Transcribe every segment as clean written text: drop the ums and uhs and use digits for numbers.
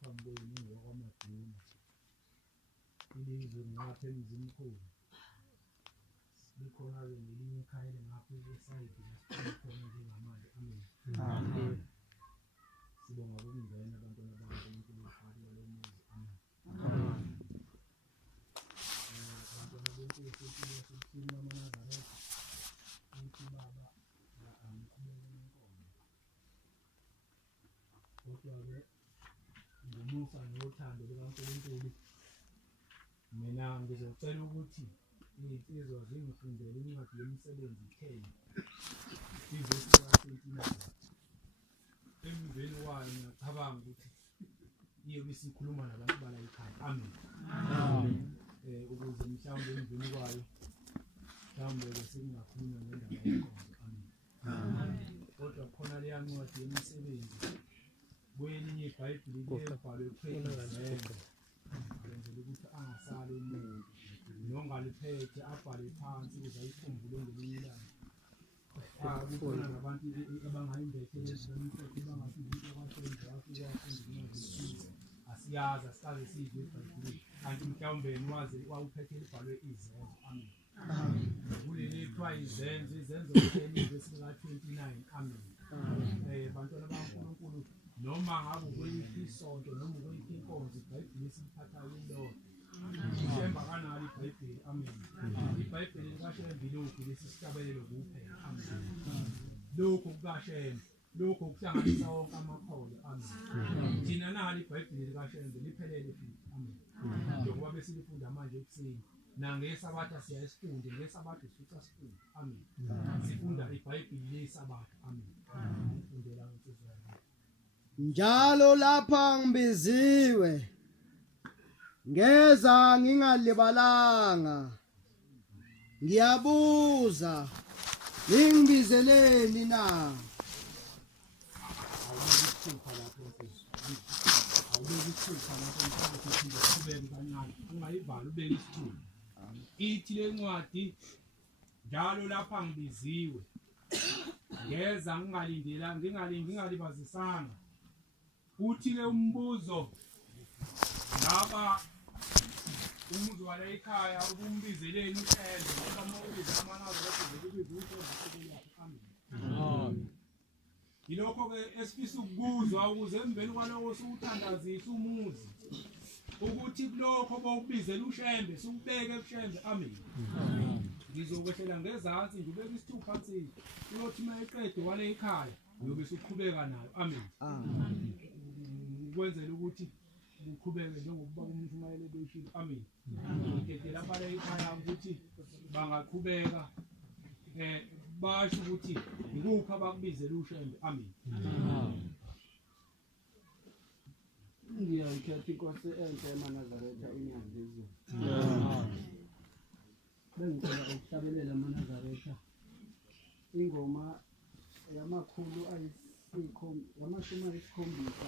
phambili ngokwamaduna ilizwe ngapha emzimkhulu likhona-ke nelinye ikhaya ngapha esayidi khona njengamanje amen sibonga ukungena abantwana bakaNkulunkulu phakathi kwalo muzi amen abantwana beNkosi sesiphiwe amaNazaretha uthi baba angiqhubeke nenkomo kodwa-ke ngomusa nothando lukaNkulunkulu mina ngizocela ukuthi iy'nsizwa zingifundele incwadi yemisebenzi 10 ivesi ka-29 emveni wayo ngiyacabanga ukuthi iyobe isikhuluma nabantu bala ekhaya amen ukuze mhlawumbe emveni kwayo mhlawumbe-ke sekungakhulunywa ngendaba yenkonzo amen kodwa khona leya ncwadi yemisebenzi kwelinye ibhayibhili libhalwe phezu kwenzela ukuthi angasali umuntu nongaliphethe abhale phansi ukuze ayikhumbule ngelinye ilanga kukhona nabantu abangayimbethe lezimithetho bangafiki into kwasenza asiyazi asikaze siyizwe ibhayibhili kanti mhlawumbe niwazi wawuphethe libhalwe izenzo amen kuleli kuthiwa izenzo ivesi lika-29 amen bantwana bakaNkulunkulu noma ngabe ukweliphi isonto noma ukweliphi inkonzo ibhayibhili esiphathayo ilona ithemba kanalo ibhayibhili amen ibhayibhili likashembe lokhu lesi sihlabelelo kuphela amen lokhu kukashembe lokhu kuhlanganisa wonke amakholo amen thina nalo ibhayibhili likashembe liphelele futhi amen njengoba besilifunda manje ekuseni nangesabatha siyayisifunde ngesabatha sifica sifunde amen sifunda ibhayibhili lesabatha amen fundela insizwa njalo lapha ngibiziwe ngeza ngingalibalanga ngiyabuza ningibizeleni na ithi le ncwadi njalo lapha ngibiziwe ngeza ngingalibazisanga uthi le umbuzo ngaba umuzi wala ekhaya ukumbizeleni uhlelo ngoba mawubiza amaNazaretha zokubiza uhlelo amen yilokho-ke esifisa ukubuzwa ukuze emveni kwaloko siwuthandazise umuzi ukuthi kulokho bokubizela ushembe siwubeke ebushembe amen ngizokwehlela ngezansi ngibeke isithupha nsini uyothi uma eqede wale ekhaya uyobe suqhubeka nayo amen ukwenzela ukuthi uqhubeke njengokuba umuntu mayele beshilo amen ngidedela abale ekhaya ukuthi bangaqhubeka basho ukuthi ikuphi abakubizela ushembe amen ngiyayikhetha inkosi enhle emaNazaretha inyandizwe bengicela ukuhlabelela amaNazaretha ingoma yamakhulu yamashumi ayisikhombisa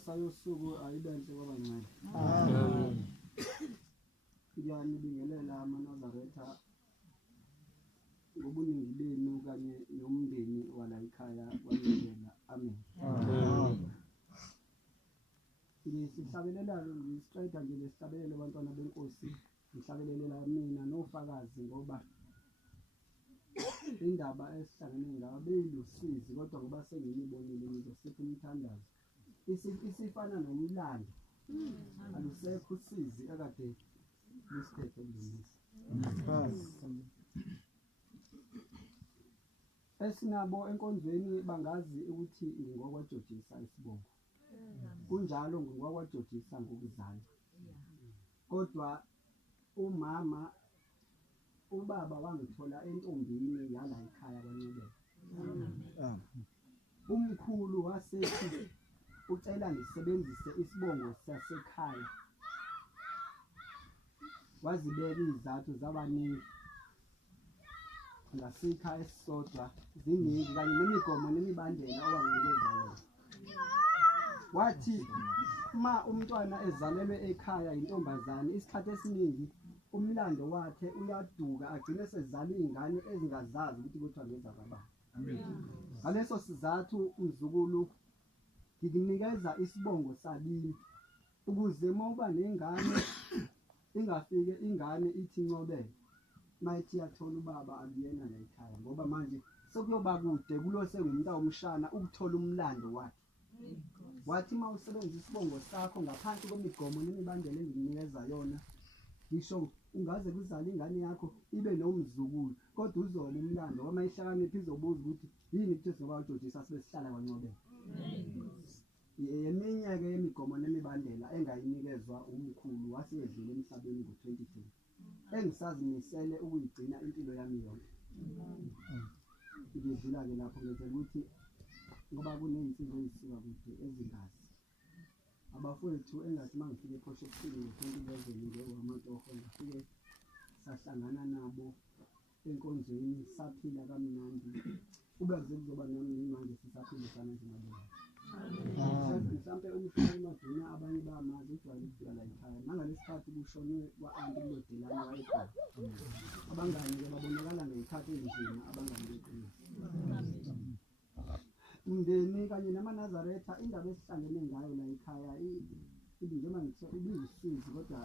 inhloso yosuku ayibenhle kwabancane. Ngiyanibingelela amaNazaretha ngobuningi benu kanye nomndeni wala ekhaya kwaNyembela. Amen. Ngisihlabelela ngistraight nje lesihlabelelo abantwana benkosi. Ngihlabelelela mina nofakazi ngoba indaba esihlangene ngayo beyilusizi kodwa ngoba sengiyibonile ngizosipha umthandazo. Isifana nomlando. Alusekho usizi akade lisiphethe kulungisa. Esinabo enkonzweni bangazi ukuthi ngingokwaJojisa isibongo. Kunjalo ngingokwaJojisa ngokuzala. Kodwa ubaba wangithola entombini yala ekhaya kwaNyembela. Umkhulu wasethi ucela ngisebenzise isibongo sasekhaya. Wazibeka izathu zabaningi. Ngasikha esisodwa ziningi kanye nemigomo nemibandela owanginikeza yona. Wathi ma umntwana ezalelwe ekhaya intombazane isikhathi esiningi umlando wakhe uyaduka agcine sezala izingane ezingazazi ukuthi kuthiwa ngezababa. Ngaleso sizathu umzukulu ngikunikeza isibongo sakini ukuze mawuba nengane ingafike ingane ithi Ncobela mayithi yathola ubaba akuyena la ekhaya ngoba manje sekuyoba kude kulo sengumuntu awumshana ukuthola umlando wakhe. Wathi mawusebenzisa isibongo sakho ngaphansi kwemigomo nemibandela engikunikeza yona ngisho ungaze kuzala ingane yakho ibe nomzukulu kodwa uzola umlando uma ihlakaniphi izobuza ukuthi yini kuthi singokwaJojisa sibe sihlala kwaNcobela. Eminye ke imigomo nemibandela engayinikezwa umkhulu waseyedlule emhlabeni ngo-2010 engisazimisele ukuyigcina impilo yami yonke. Ngidlula ke lapho ngenzela ukuthi ngoba kunezinsizwa ezisuka kude ezingazi abafowethu engathi mangifike ephoshe ebusuku ngo-2011 ngewamatoho ngifike sahlangana nabo enkonzweni saphila kamnandi kube kuzoba nami manje sisaphilisana njengabona. Mhlampe umshana emaduna abanye bamazi ujwayele ukufika la ekhaya nangalesikhathi kushone kwa-anti kulodelana wayekhona. Abangani-ke babonakala ngey'khathi ezinzima abangani beqiniso. Umndeni kanye namaNazaretha indaba esihlangene ngayo la ekhaya njengoba ngithiwa ibiwusizi kodwa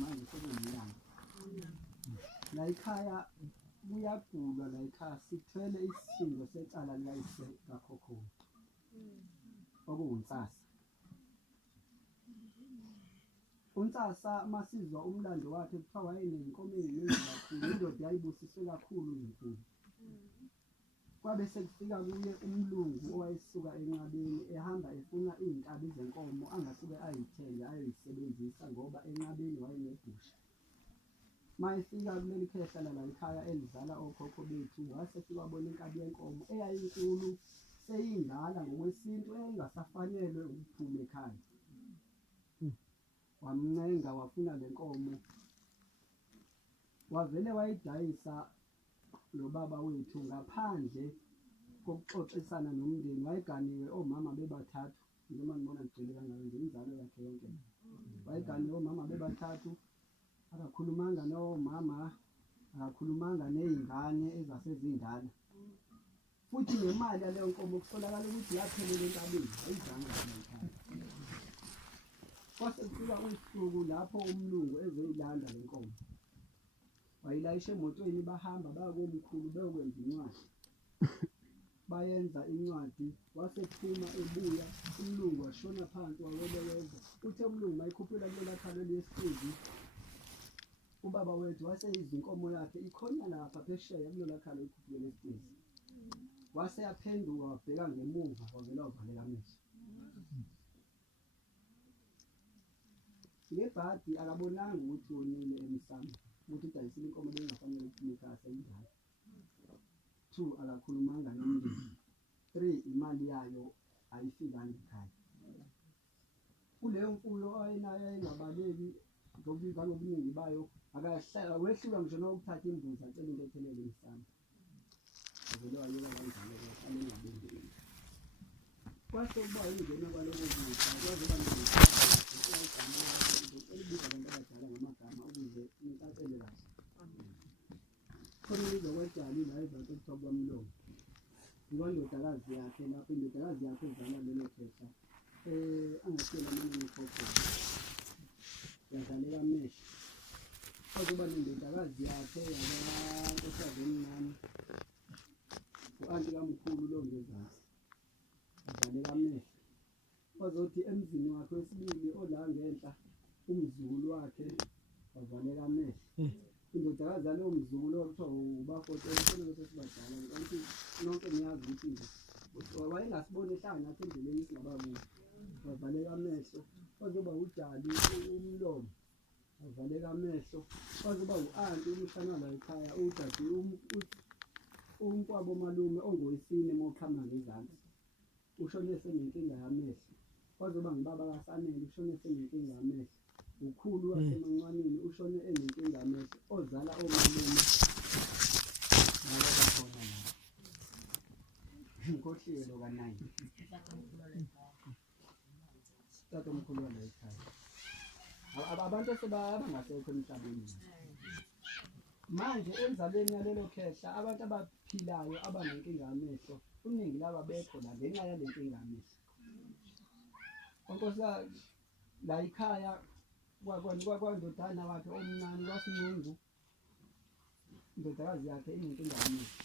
manje sekuyimlando. La ekhaya kuyagulwa la ekhaya sithwele isisindo secala likayise kakhokho okuwuNtsasa. uNtsasa masizwa umlando wakhe kuthiwa wayenenkomo eziningi kakhulu indoda yayibusiswe kakhulu ngenkulu. Kwabe sekufika kuye umlungu owayesuka enqabeni ehamba efuna iy'nkabi zenkomo angasuke ayithenge ayoyisebenzisa ngoba enqabeni wayenegusha. Mayefika kuleli khehla la ekhaya elizala okhokho bethu wasefika wabona inkabi yenkomo eyayinkulu seyindala ngokwesintu engasafanelwe ukuphuma ekhaya. Wamncenga wafuna le nkomo wavele wayidayisa lo baba wethu ngaphandle kokuxoxisana nomndeni. Wayeganiwe omama bebathathu noma ngibona ngigcwele kangaka nje inzalo yakhe yonke. Wayeganiwe omama bebathathu akakhulumanga nomama akakhulumanga nezingane ezasezindala futhi nemali yaleyo nkomo kusolakala ukuthi yaphelela entabeni ayizange ekhaya. Kwase kufika usuku lapho umlungu ezoyilanda le nkomo wayilayisha emotweni bahamba baya komkhulu beyokwenza incwadi. Bayenza incwadi wasephuma ebuya umlungu washona phansi waweleleza. Uthe umlungu mayikhuphula kulela khalo lesibili ubaba wethu waseyizwa inkomo yakhe ikhona lapha phesheya kulela khalo ikhuphule lesibili. Wase yaphenduka wabheka ngemuva wavela wavalela amehlo. Ngebhadi akabonanga ukuthi wonile emsamo ukuthi udayisile inkomo bengafanele uphume ekhaya seyindala. 2 akakhulumanga nomndeni. 3 imali yayo ayifikanga ekhaya. Kuleyo mfuyo ayenayo ayingabaleki ngobuningi bayo akahlala wehlula ngisho nokuthatha imbuzi acela into ethelele emsamo. Vele wayeka kanjalo ke alengabendi. kwase kuba ingena kwaloko kudla kwaze kuba elibiza abantu abadala ngamagama ukuze nicacele kahle. Khona lizokwejali la izanto ekuthiwa kwamlomo. Ngondodakazi yakhe lapho indodakazi yakhe ezala lelo xesha angatshela mina ngikhokho yazalela amehlo kwakuba nendodakazi yakhe yabankosazeni nami u-anti kamkhulu lo ngezansi yazalela amehlo kwazothi emzini wakhe wesibili ola ngenhla umzukulu wakhe wavaleka amehlo indodakazi yalowo mzukulu okuthiwa ubafotela sonke sibadala kanti nonke niyazi ukuthi wayengasiboni ehlanga nathi endleleni singababuzi wavaleka amehlo kwazoba ujali umlomo wavaleka amehlo kwazoba u-anti umshana la ekhaya udade umfabo malume ongowesine moqhama ngezansi ushone senenkinga yamehlo kwazoba ngibaba kaSanele ushone senenkinga yamehlo ukhulu wasemancanini ushone enenkinga yamehlo ozala omalume nabo bakhona la inkohliwe lo ka9 tata omkhulu wala ekhaya abantu abangasekho emhlabeni manje enzalweni yalelo khehla abantu abaphilayo abanenkinga yamehlo uningi laba bekho la ngenxa yale nkinga yamehlo onkosi la ekhaya kwandodana wakhe omncane kwaSinungu indodakazi yakhe inenkinga yamehlo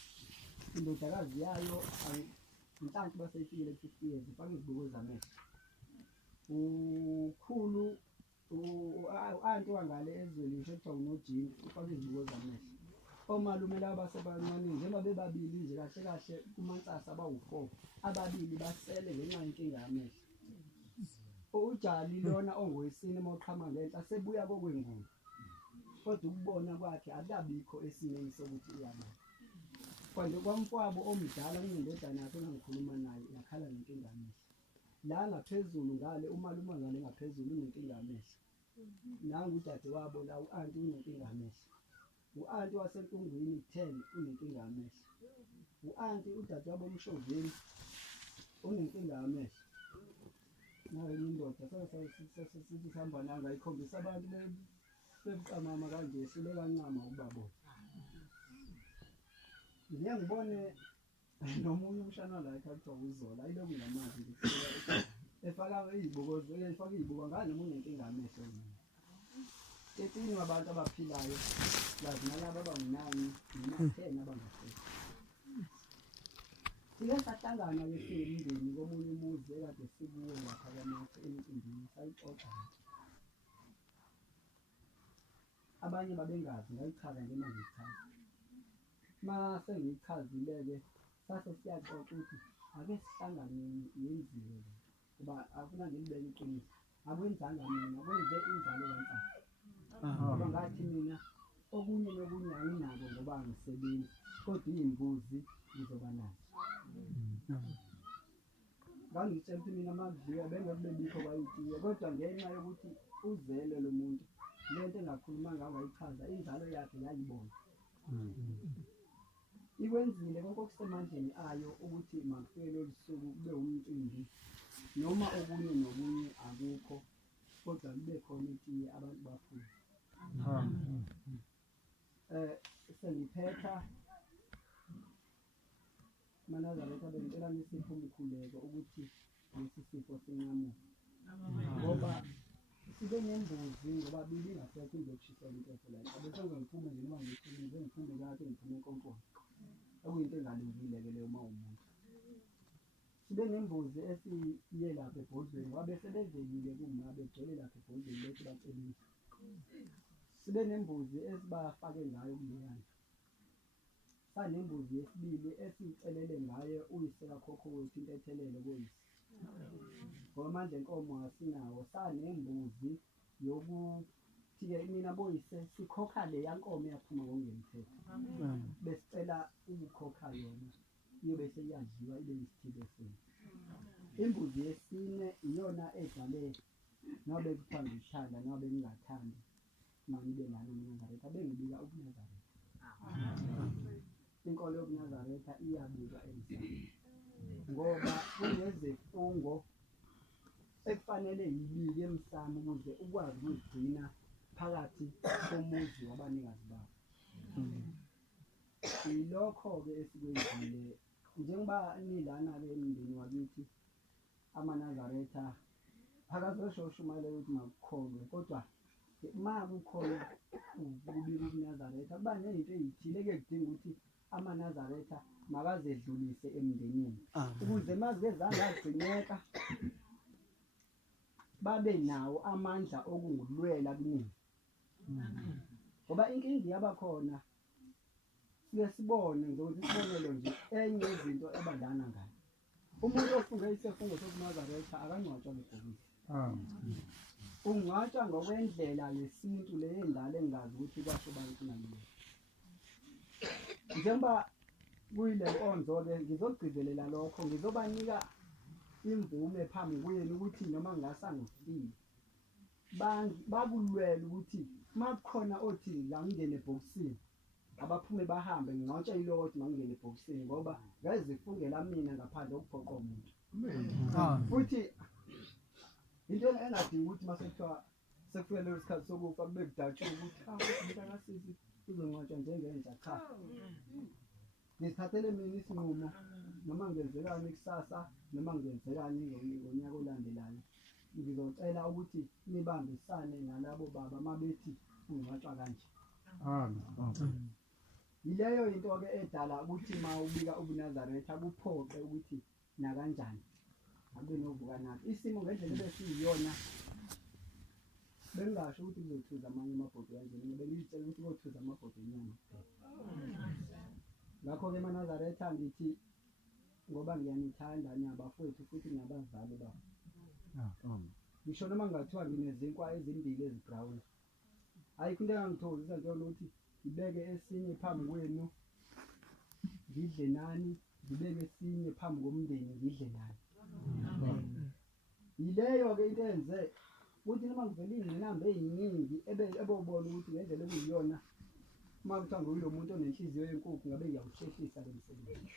indodakazi yayo inhlanhla baseyifikile ku50 years ifake izibuko zamehlo ukhulu u-anti wangale ezwelisho ekuthiwa unojini ufake izibuko zamehlo omalume laba basebancanini njengoba bebabili nje kahle kahle kumaNtsasa abawu4 ababili basele ngenxa yenkinga yamehlo ujali lona ongowesine moqhama ngenhla sebuya kokwengulu kodwa ukubona kwakhe akabikho esimeni sokuthi uyabona kwanje kwamfowabo omdala kunendodana yakhe engikhuluma naye yakhala nenkinga yamehlo la ngaphezulu ngale umalume ngale ngaphezulu unenkinga yamehlo nanga udade wabo la u-anti unenkinga yamehlo u-anti waseNtungwini 10 unenkinga yamehlo u-anti udade wabo umshoveni unenkinga yamehlo nayo indoda sithi sihamba nanga ikhombisa abantu bebuqamama kanje sile kancama ukubabona ngiyangibone nomunye umshana la ekhaya kuthiwa uZola ayiloko ngamazi efaka izibuko efaka izibuko ngani noma unenkinga yamehlo ketini abantu abaphilayo lazi nalabo abanginani noma10 abangasekho sike sahlangana lesiyimindeni komunye umuzi ekade sikuwo lapha kwaMathe emcimbini sayixoxa abanye babengazi ngayichaza ngemali ngichaza mase ngichazile-ke sase siyaxoxa ukuthi ake sihlangane yenziwe ngoba afuna ngilibeke iqiniso akwenzanga mina kwenze inzalo kaNtsasa ngoba ngathi mina okunye nokunye anginako ngoba ngisebenzi kodwa iy'mbuzi ngizoba nazo ngangitshela ukuthi mina makudliwa bengekube bikho kwayitiye kodwa ngenxa yokuthi uzele lo muntu lento engakhulumanga angayichaza inzalo yakhe yayibona ikwenzile konke okusemandleni ayo ukuthi makufike lolu suku kube umcimbi noma okunye nokunye akukho kodwa kube khona itiye abantu bafuna sengiphetha Manazaretha bengicela nisipho umkhuleko ukuthi lesi sifo sinqamuke ngoba sibe nembuzi ngoba bilingasekho indokushisa into la abesenza ngiphume nje noma ngiphume kade ngiphume enkonkolo okuyinto engalungile-ke leyo uma umuntu sibe nembuzi esiye lapha ebhodlweni wabe sebevelile kuma begcwele lapha ebhodlweni bethi bacelisa sibe nembuzi esibafake ngayo kuleyana sanembuzi yesibili esicelele ngayo uyise kakhokho wethu into ethelele koyise ngoba manje inkomo asinawo sanembuzi yokuthi-ke mina boyise sikhokha leya nkomo yaphuma ngokungemthetho besicela ukukhokha yona iyobe seyadliwa ibe yisithibe senu imbuzi yesine iyona edlale ngabe kuthiwa ngithanda ngabe ngingathandi mangibe nalo uNazaretha bengibika uNazaretha inkolo yobuNazaretha iyabika emhlabeni ngoba nezifungo ekufanele yibike emsamo ukuze ukwazi ukuzigcina phakathi komuzi wabanikazi babo. Ilokho-ke esikwenzile njengoba nilana-ke emndeni wakithi amaNazaretha akazoshumayela ukuthi makukholwe, kodwa ma kukhona ukubika ubuNazaretha kuba nezinto ezithile-ke kudinga ukuthi amaNazaretha makazedlulise emndenini ukuze mazike zangagcineka babe nawo amandla okungulwela kuningi. Ngoba inkingi yabakhona siye sibone ngizokuthi isibonelo nje enye yezinto abadlana ngayo. Umuntu ofunge isifungo sobuNazaretha akangcwatshwa ngebhokisi. Ungcwatshwa ngokwendlela yesintu le endala engazi ukuthi kwasho bantu nalo. Njengoba kuyile nkonzo-ke ngizogcizelela lokho, ngizobanika imvume phambi kwenu ukuthi noma ngasangifile bakulwela ukuthi makukhona othi la ngingene ebhokisini abaphume bahambe ngingcwatshwa yilowo othi mangingene ebhokisini ngoba ngazifungela mina ngaphandle kokuphoqa umuntu. Futhi into engadingi ukuthi masekuthiwa sekufike leso sikhathi sokufa kube kudatshulwa ukuthi umuntu akasizi uzongcwatshwa njengenja. Cha, ngizithathele mina isinqumo noma ngenzekani kusasa noma ngenzekani ngonyaka olandelayo. Ngizocela ukuthi nibambisane nalabo baba mabethi ungcwatshwa kanje. Yileyo into-ke edala ukuthi ma ubika ubuNazaretha kuphoqe ukuthi nakanjani abe novuka nathi isimo ngendlela ebesiyiyona. Bengasho ukuthi kuzothuza amanye amabhodi kanjani, bengizitshela ukuthi kuzothuza amabhodi enyama kuphela. Ngakho-ke amaNazaretha ngithi ngoba ngiyanithanda niyabafowethu futhi niyabazali babo. Ngisho noma ngathiwa nginezinkwa ezimbili ezibrown, ayikho into engangithokozisa njengokuthi ngibeke esinye phambi kwenu ngidle nani, ngibeke esinye phambi komndeni ngidle nani. Yileyo-ke into eyenze ukuthi noma ngivele ingqinamba ey'ningi ebobona ukuthi ngendlela ekuyiyona uma kuthiwa nguyilo muntu onenhliziyo yenkukhu ngabe ngiyawuhlehlisa lo msebenzi.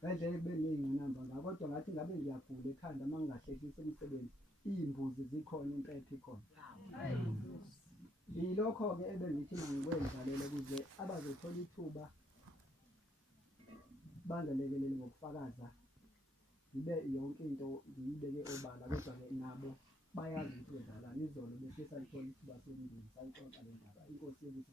Ngendlela kube ney'ngqinamba ngako, kodwa ngathi ngabe ngiyagula ekhanda uma ngingahlehlisa umsebenzi. Iy'mbuzi zikhona, impepho ikhona. Yilokho-ke ebengithi mangikwenza lelo ukuze abazothola ithuba bangalekelele ngokufakaza ngibe yonke into ngiyibeke obala, kodwa-ke nabo bayazi ukuthi kwenzakalani. Izolo bese salithola ithuba somndeni sayixoxa le ndaba. Inkosi yokuthi